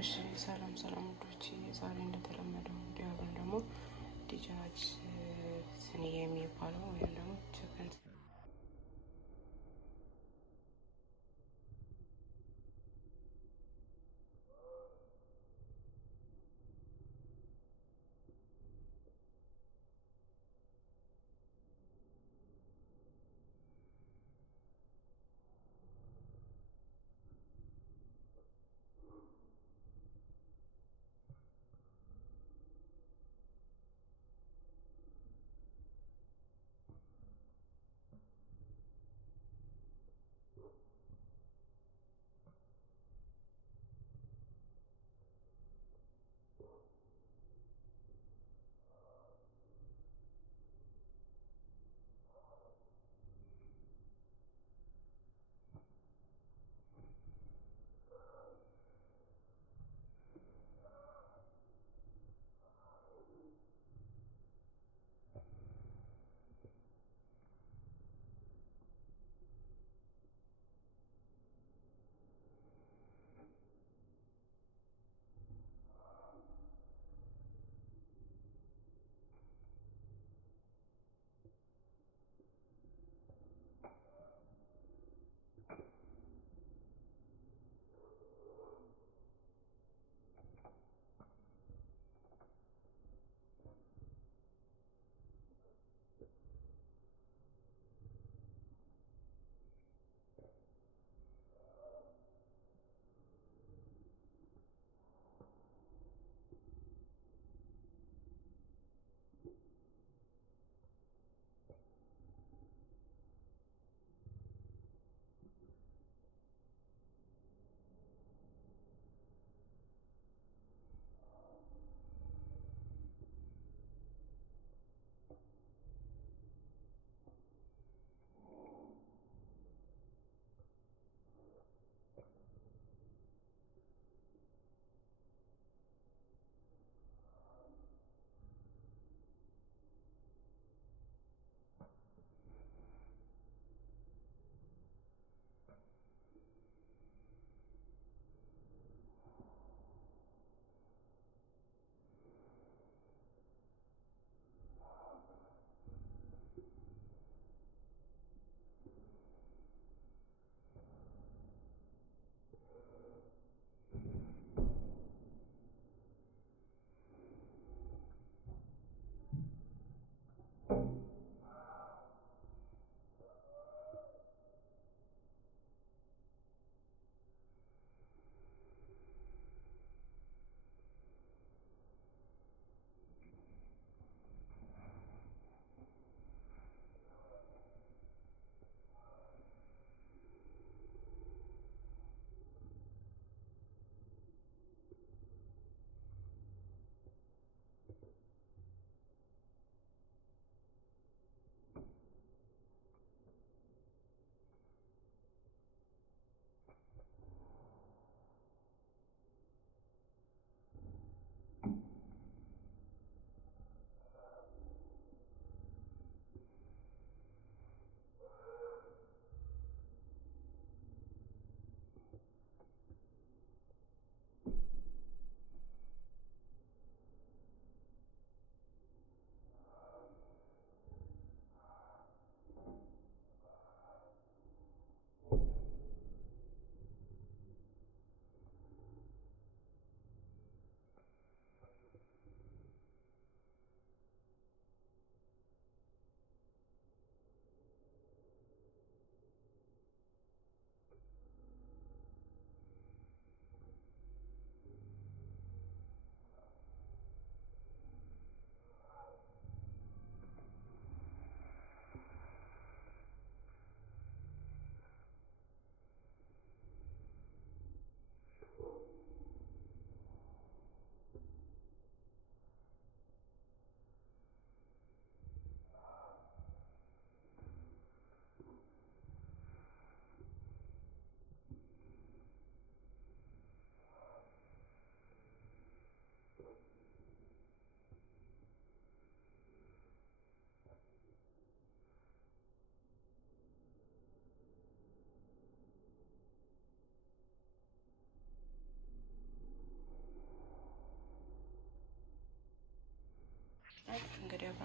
እሺ ሰላም ሰላም ውዶቼ፣ ዛሬ እንደተለመደው እንዲያውም ደግሞ ዲጃጅ ስኒ የሚባለው ወይም ደግሞ ቺክን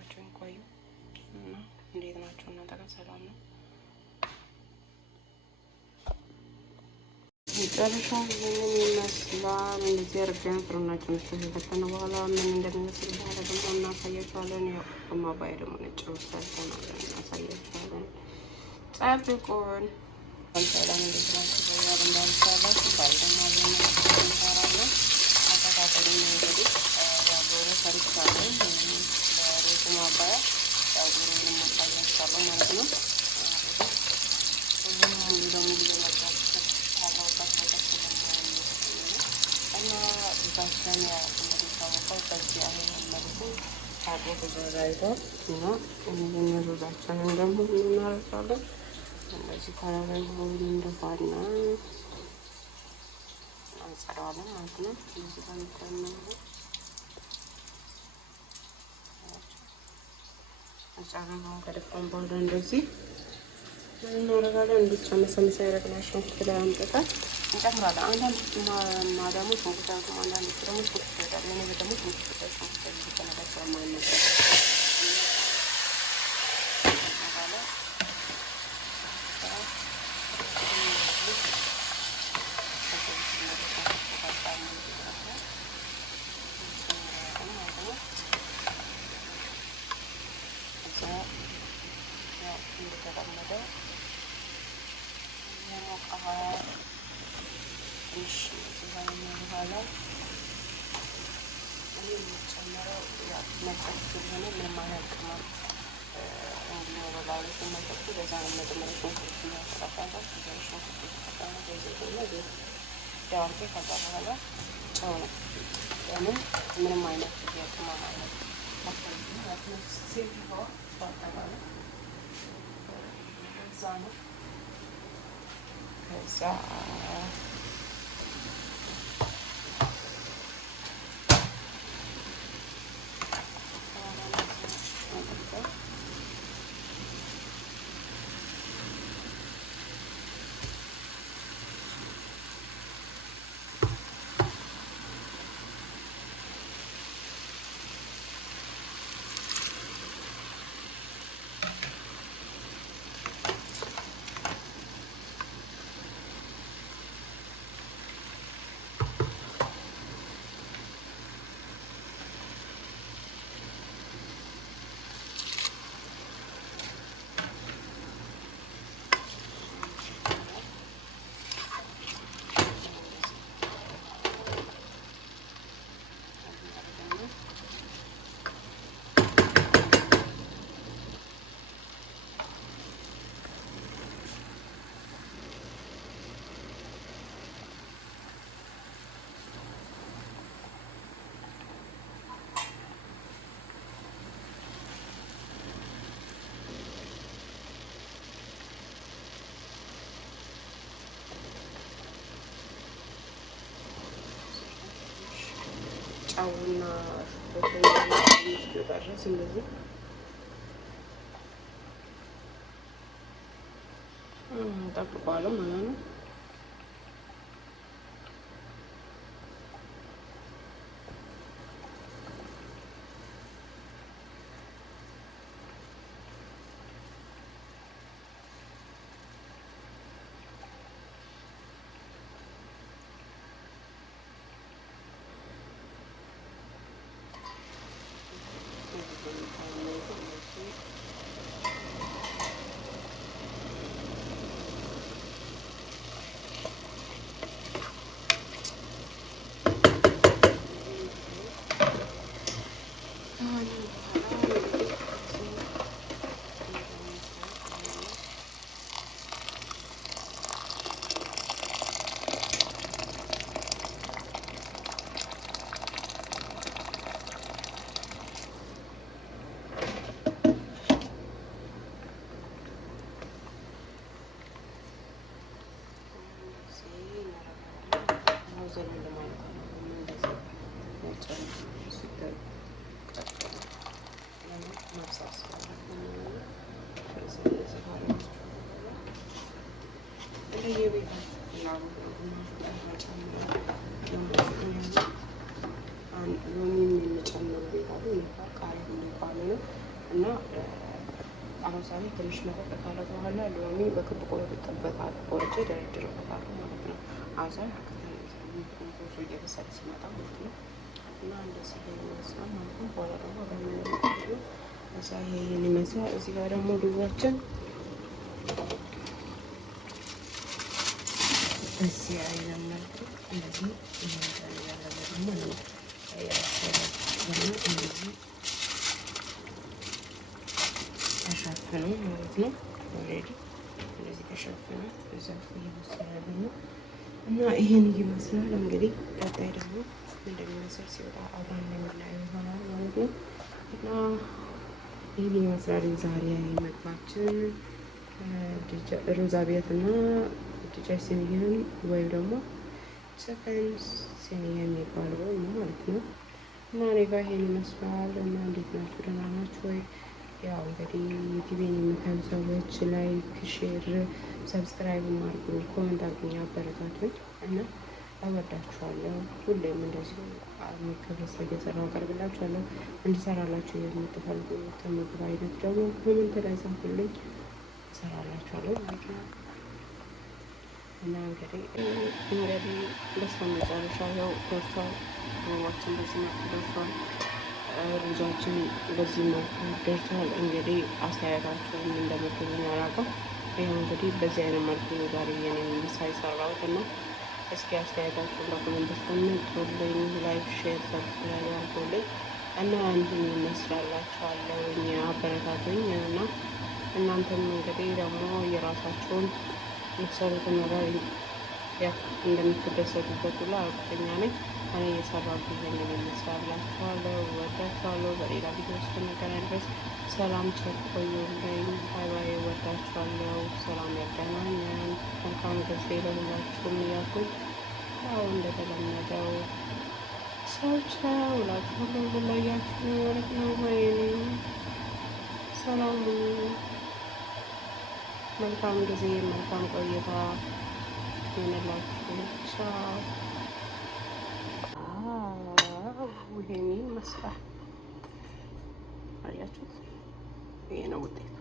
አብራችሁን ቆዩ እና እንዴት ናችሁ እናንተ ጋር ሰላም ነው? መጨረሻው ይህንን ይመስላል። እንደዚህ አድርገን ፍሩናችን ውስጥ ከከተነ በኋላ ምን እንደሚመስል በኋላ ደግሞ እናሳያችኋለን። ያው በማባያ ደግሞ ነጭ ሩዝ ሆናለን እናሳያችኋለን። ጠብቁን። ሰላም እንዴት ናችሁ? ያብ እንዳልቻላችሁ ባል ደግሞ እንሰራለን። አከታተሉ እንግዲህ ዶሮ ሰርቻለሁ። ለሩዙ ማባያ ዶሮ ማሳያችኋለሁ ማለት ነው። ሁሉንም ሙሉ ለሙሉ ለመጣት ታላውቃት ወጣት እና ሩዛችን እንደሚታወቀው በዚህ አይነት መልኩ ታጥቦ ተዘጋጅቷል እና ይህንን ሩዛችንን ደግሞ እናደርጋለን። እንደዚህ ካላረግ ሁሉ እንደፋና እንጸዳዋለን ማለት ነው። እዚህ ጋር የሚቀመጡ መጨረሻውን ከደፋን በኋላ እንደዚህ እናደርጋለን። ብቻ መሰመሳ ያደረግናቸው ሽንኩርት ላይ አምጥተን እንጨምራለን። አንዳንድ ማዳሙ ሽንኩርት ያልኩም አንዳንድ ደግሞ ሽንኩርት ይወዳል። እኔ ደግሞ ሽንኩርት ሽንኩርት ነገር ስለማይመሰል እንደተለመደው የሞቀ ትንሽ ሲሆን በኋላ የሚጨምረው መጨት ስለሆነ ምንም አይነት ቅመም እንዲኖረው ላሉ ስመጠጡ በዛ ነው። መጀመሪያ ሽንኩርት ተቀባለው ሽንኩርት የተቀባለ በዘይትና ዘይት ዳዋርቴ ከዛ በኋላ ጨው ነው። ለምን ምንም አይነት የቅመም አይነት ሴት ሆ ባጠቃለ እዛ ነው። ከዛ ጫውና ሽቶች እንደዚህ ጠብቀዋለሁ ማለት ነው። ሎሚ የምንጨምረው ቤት አለ። ቃሪያ የሚባለው ነው። እና አሁን ትንሽ መጠጥ ካለ በኋላ ሎሚ በክብ ቆርጬ ደረድርበታለሁ ማለት ነው። አሁን ብዙ እየበሰለ ሲመጣ ማለት ነው። እና እንደዚህ ይመስላል ማለት ነው። በኋላ ደግሞ በምንለው እዛ ይሄን ይመስላል። እዚህ ጋር ደግሞ ዱባችን በዚህ አይነት መልኩ እንደዚህ ይመስላል። ያለው ደግሞ ነው እንደዚህ ተሸፍነው ማለት ነው። ኦልሬዲ እንደዚህ ተሸፍነው እዛ ውስጥ እየመሰለ ነው እና ይሄን ይመስላል። እንግዲህ ቀጣይ ደግሞ እንደሚመስል ሲወጣ አብረን የምናየው ይሆናል ማለት ነው። እና ይህን ይመስላል ዛሬ ምግባችን። ሩዝ አብያት እና ዱጃ ሲኒየም ወይም ደግሞ ቺክን ሲኒየም የሚባለው ማለት ነው። እና እኔ ጋር ይሄን ይመስላል። እና እንዴት ናችሁ? ደህና ናችሁ ወይ? ያው እንግዲህ ዩቲዩብን የምታዩ ሰዎች ላይክ፣ ሼር፣ ሰብስክራይብ አድርጉ፣ ኮሜንት አድርጉኝ፣ አበረታቱኝ እና እወዳችኋለሁ። ሁሌም እንደዚሁ የሚከበስ እየሰራሁ አቀርብላችኋለሁ። እንዲሰራላችሁ የምትፈልጉት ምግብ አይነት ደግሞ ኮሜንት ላይ ጻፉልኝ፣ እሰራላችኋለሁ ማለት ነው። እና እንግዲህ በስተመጨረሻ ያው ደርሷል። ዶሮዋችን በዚህ መልኩ ደርሷል። ሩዛችን በዚህ መልኩ ደርሷል። እንግዲህ አስተያየታችሁን እንደምትሉኝ አላውቅም። ይኸው እንግዲህ በዚህ አይነት መልኩ ዛሬ የኔን ምሳ የሰራሁት እና እስኪ አስተያየታችሁን በኮሜንት አስቀምጡልኝ። ላይክ፣ ሼር፣ ሰብስክራይብ አድርጉልኝ እና እንትን ይመስላላችኋለሁ አበረታቱኝ እና እናንተም እንግዲህ ደግሞ የራሳችሁን የምትሰሩትን ነገር እንደምትደሰቱበት ሁላ እርግጠኛ ነኝ። እኔ የሰራሁት ይሄንን ይመስላላችኋለሁ። እወዳችኋለሁ። በሌላ ቪዲዮ እስክንገናኝ ድረስ ሰላም ቸር ቆዩልኝ። ባይ ባይ። እወዳችኋለሁ። ሰላም ያገናኘን። መልካም ጊዜ ለሁላችሁም እያልኩኝ ያው እንደተለመደው ቻው ቻው እላችኋለሁ። ብለያችሁ ማለት ነው። ወይኔ ሰላም፣ መልካም ጊዜ፣ መልካም ቆይታ ይሆንላችሁ። ቻው። ይሄን ይመስላል። አያችሁት? ይሄ ነው ውጤት።